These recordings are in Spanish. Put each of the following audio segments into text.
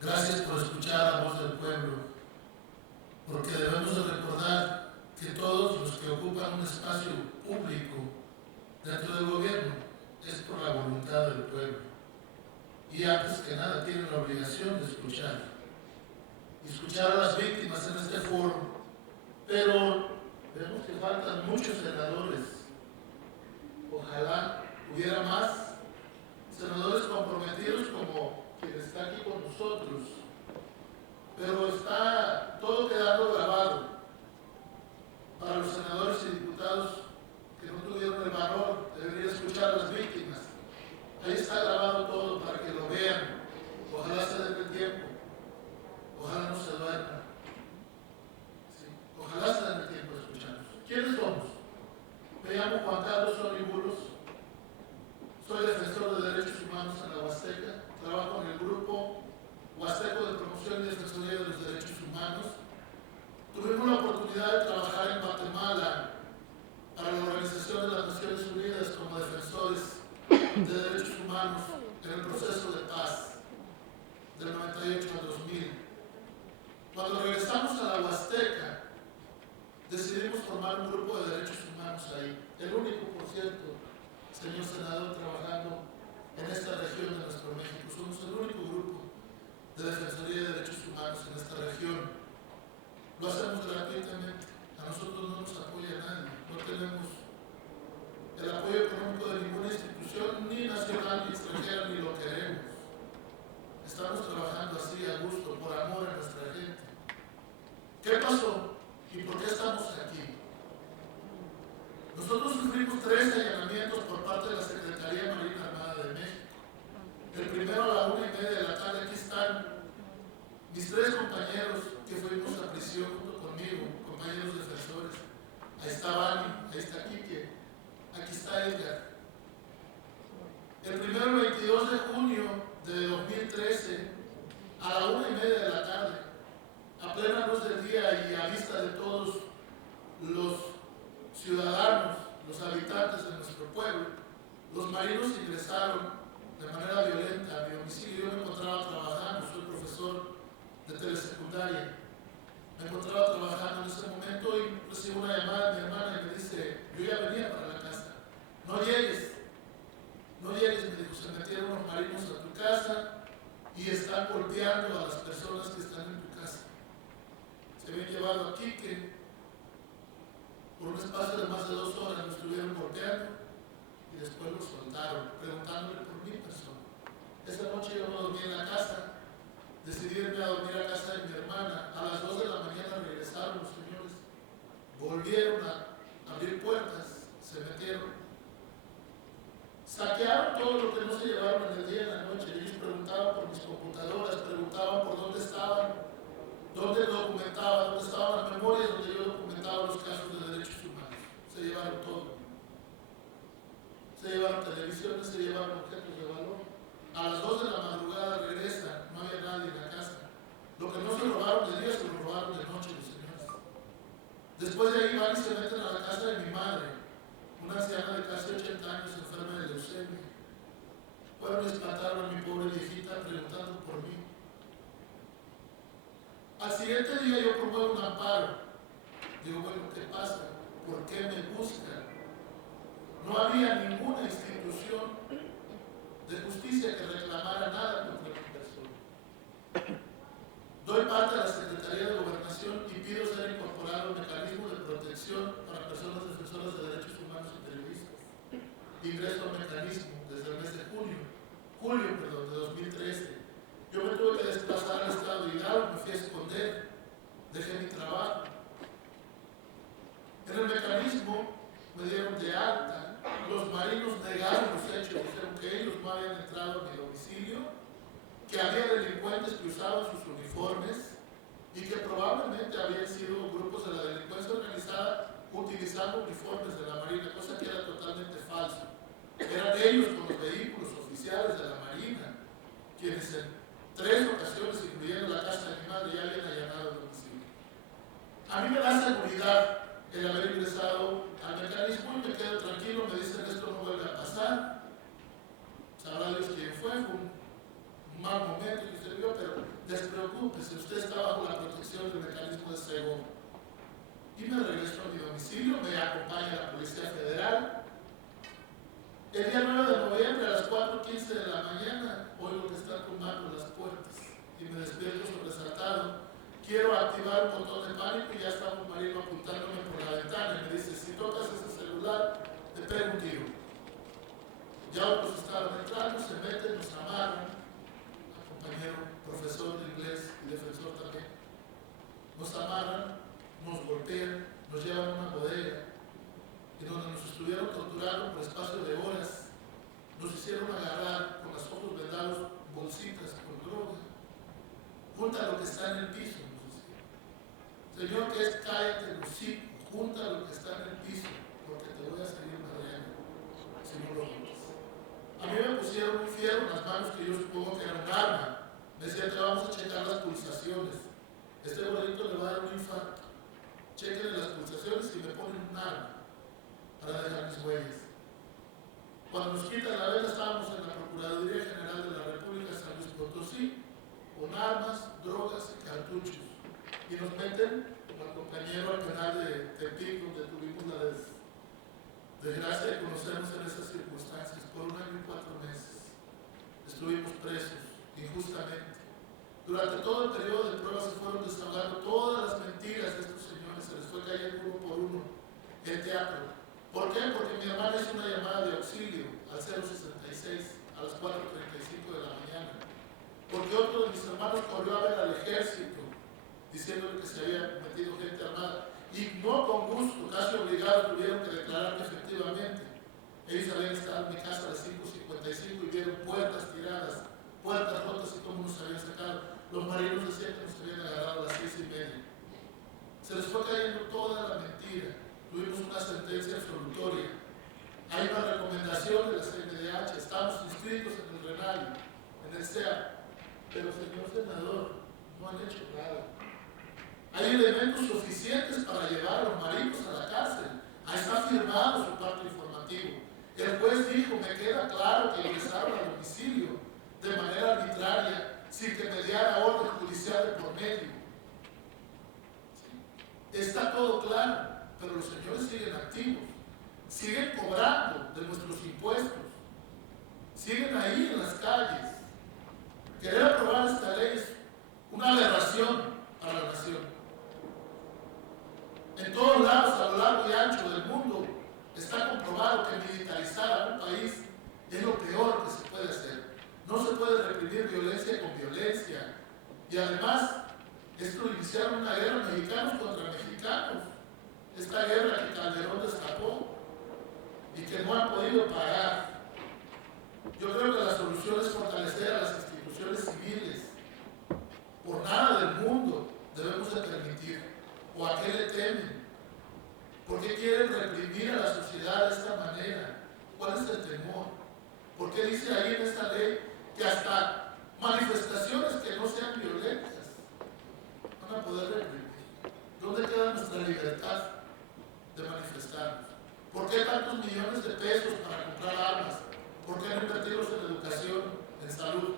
Gracias por escuchar la voz del pueblo, porque debemos de recordar que todos los que ocupan un espacio público dentro del gobierno es por la voluntad del pueblo. Y antes que nada tienen la obligación de escuchar. Y escuchar a las víctimas en este foro. Pero vemos que faltan muchos senadores. Ojalá hubiera más senadores comprometidos como quien está aquí con nosotros. Pero está todo quedando grabado para los senadores y diputados que no tuvieron el valor de venir a escuchar a las víctimas. Ahí está grabado todo para que lo vean. Ojalá se den el tiempo. Ojalá no se duerman. Sí. Ojalá se den el tiempo de escucharnos. ¿Quiénes somos? Me llamo Juan Carlos Olivuros. Soy defensor de derechos humanos en la Huasteca. Trabajo en el grupo Huasteco de Promoción y Defensoría de los Derechos Humanos. Tuvimos la oportunidad de trabajar en Guatemala para la Organización de las Naciones Unidas como defensores de derechos humanos en el proceso de paz del 98 al 2000. Cuando regresamos a la Huasteca, decidimos formar un grupo de derechos humanos ahí. El único, por cierto, señor senador, trabajando en esta región de nuestro México. Somos el único grupo de Defensoría de Derechos Humanos en esta región. Lo hacemos gratuitamente. A nosotros no nos apoya nadie. No tenemos el apoyo económico de ninguna institución, ni nacional ni extranjera, ni lo queremos. Estamos trabajando así a gusto, por amor a nuestra gente. ¿Qué pasó? ¿Y por qué estamos aquí? Nosotros sufrimos 3 allanamientos por parte de la Secretaría Marina Armada de México. El primero a la 1:30 de la tarde. Aquí están mis 3 compañeros que fuimos a prisión junto conmigo, compañeros defensores. Ahí está Bani, ahí está Quique, aquí está Edgar. El primero, el 22 de junio de 2013, a la 1:30 de la tarde, a plena luz del día y a vista de todos los ciudadanos, los habitantes de nuestro pueblo, los marinos ingresaron de manera violenta a mi domicilio. Yo me encontraba trabajando, soy profesor de telesecundaria. Me encontraba trabajando en ese momento y recibo una llamada de mi hermana y me dice: yo ya venía para la casa, no llegues, me dijo, se metieron los marinos a tu casa y están golpeando a las personas que están en tu casa. Se habían llevado a Quique, por un espacio de más de 2 horas lo estuvieron golpeando y después lo soltaron, preguntándole por mi persona. Esa noche yo no dormí en la casa. Decidí irme a dormir a casa de mi hermana. A las 2 de la mañana regresaron los señores, volvieron a abrir puertas, se metieron, saquearon todo lo que no se llevaron en el día y en la noche. Ellos preguntaban por mis computadoras, preguntaban por dónde estaban, dónde documentaba, dónde estaban las memorias donde yo documentaba los casos de derechos humanos. Se llevaron todo. Se llevaron televisiones, se llevaron objetos de valor. A las 2 de la madrugada regresan, no había nadie en la casa. Lo que no se robaron de día, se lo robaron de noche los señores. Después de ahí van y se meten a la casa de mi madre, una anciana de casi 80 años enferma de leucemia. Fueron y espantaron a mi pobre viejita preguntando por mí. Al siguiente día yo promuevo un amparo. Digo, bueno, ¿qué pasa? ¿Por qué me buscan? No había ninguna institución de justicia que reclamara nada contra mi persona. Doy parte a la Secretaría de Gobernación y pido ser incorporado al mecanismo de protección para personas defensoras de derechos humanos y periodistas. Ingreso al mecanismo desde el mes de julio de 2013. Yo me tuve que desplazar al estado de Hidalgo, me fui a esconder, dejé mi trabajo. En el mecanismo me dieron de alta. Los marinos negaron los hechos, dijeron que ellos no habían entrado a mi domicilio, que había delincuentes que usaban sus uniformes y que probablemente habían sido grupos de la delincuencia organizada utilizando uniformes de la Marina, cosa que era totalmente falso. Eran ellos con los vehículos oficiales de la Marina quienes en 3 ocasiones, incluyendo la casa de mi madre, ya habían allanado el domicilio. A mí me da seguridad el haber ingresado al mecanismo y me quedo tranquilo. Me dicen: esto no vuelve a pasar. Sabrá Dios quién fue un un mal momento que usted vio, pero despreocúpese, usted está bajo la protección del mecanismo de Segov. Y me regreso a mi domicilio, me acompaña la Policía Federal. El día 9 de noviembre a las 4:15 de la mañana oigo que están tumbando las puertas y me despierto sobresaltado. Quiero activar un botón de pánico y ya está un marino apuntándome por la ventana y me dice: si tocas ese celular, te pego un tiro. Ya otros estaban entrando, se meten, nos amarran, al compañero profesor de inglés y defensor también, nos amarran, nos golpean, nos llevan a una bodega y donde nos estuvieron torturando por espacio de horas, nos hicieron agarrar con los ojos vendados bolsitas con droga. Junta lo que está en el piso, nos decía. Señor, que es cállate el hocico, junta lo que está en el piso, porque te voy a seguir madreando si no lo juntas. A mí me pusieron un fierro en las manos que yo supongo que era un arma. Me decían: te vamos a checar las pulsaciones. Este gordito le va a dar un infarto. Chequenle las pulsaciones y me ponen un arma para dejar mis huellas. Cuando nos quitan la vela, estábamos en la Procuraduría General de la República de San Luis Potosí, con armas, drogas y cartuchos. Y nos meten, como el compañero, al penal de Tepic, donde tuvimos la desgracia de conocernos en esas circunstancias. Por 1 año y 4 meses estuvimos presos, injustamente. Durante todo el periodo de prueba se fueron desahogando todas las mentiras de estos señores, se les fue cayendo uno por uno el teatro. ¿Por qué? Porque mi hermana hizo una llamada de auxilio al 066 a las 4:35 de la mañana. Porque otro de mis hermanos corrió a ver al ejército diciéndole que se había metido gente armada. Y no con gusto, casi obligados, tuvieron que declarar que efectivamente ellos habían estado en mi casa a las 5:55 y vieron puertas tiradas, puertas rotas y cómo nos habían sacado. Los marinos decían que nos habían agarrado a las 6:30. Se les fue cayendo toda la mentira. Tuvimos una sentencia absolutoria. Hay una recomendación de la CNDH, estamos inscritos en el RENAL, en el SEA, pero señor senador, no han hecho nada. Hay elementos suficientes para llevar a los marinos a la cárcel. Ahí está firmado su parte informativo. El juez dijo: me queda claro que ingresaron al domicilio de manera arbitraria, sin que mediara orden judicial de por medio. Está todo claro, pero los señores siguen activos, siguen cobrando de nuestros impuestos, siguen ahí en las calles. Querer aprobar esta ley es una aberración para la nación. En todos lados, a lo largo y ancho del mundo, está comprobado que militarizar a un país es lo peor que se puede hacer. No se puede reprimir violencia con violencia. Y además, esto iniciaron una guerra mexicanos contra mexicanos. Esta guerra que Calderón destapó y que no han podido parar. Yo creo que la solución es fortalecer a las instituciones civiles. Por nada del mundo debemos de permitir. ¿O a qué le temen? ¿Por qué quieren reprimir a la sociedad de esta manera? ¿Cuál es el temor? ¿Por qué dice ahí en esta ley que hasta manifestaciones que no sean violentas van a poder reprimir? ¿Dónde queda nuestra libertad de manifestarnos? ¿Por qué tantos millones de pesos para comprar armas? ¿Por qué no invertirlos en educación, en salud?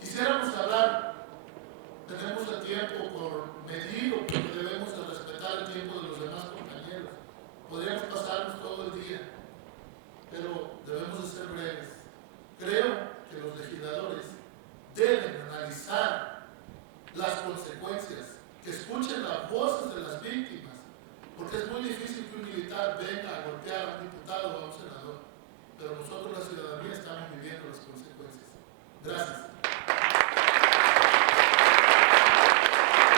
Quisiéramos hablar, tenemos el tiempo por medido, porque debemos de respetar el tiempo de los demás compañeros. Podríamos pasarnos todo el día, pero debemos de ser breves. Creo que los legisladores deben analizar las consecuencias, que escuchen las voces de las víctimas, porque es muy difícil que un militar venga a golpear a un diputado o a un senador, pero nosotros, la ciudadanía, estamos viviendo las consecuencias.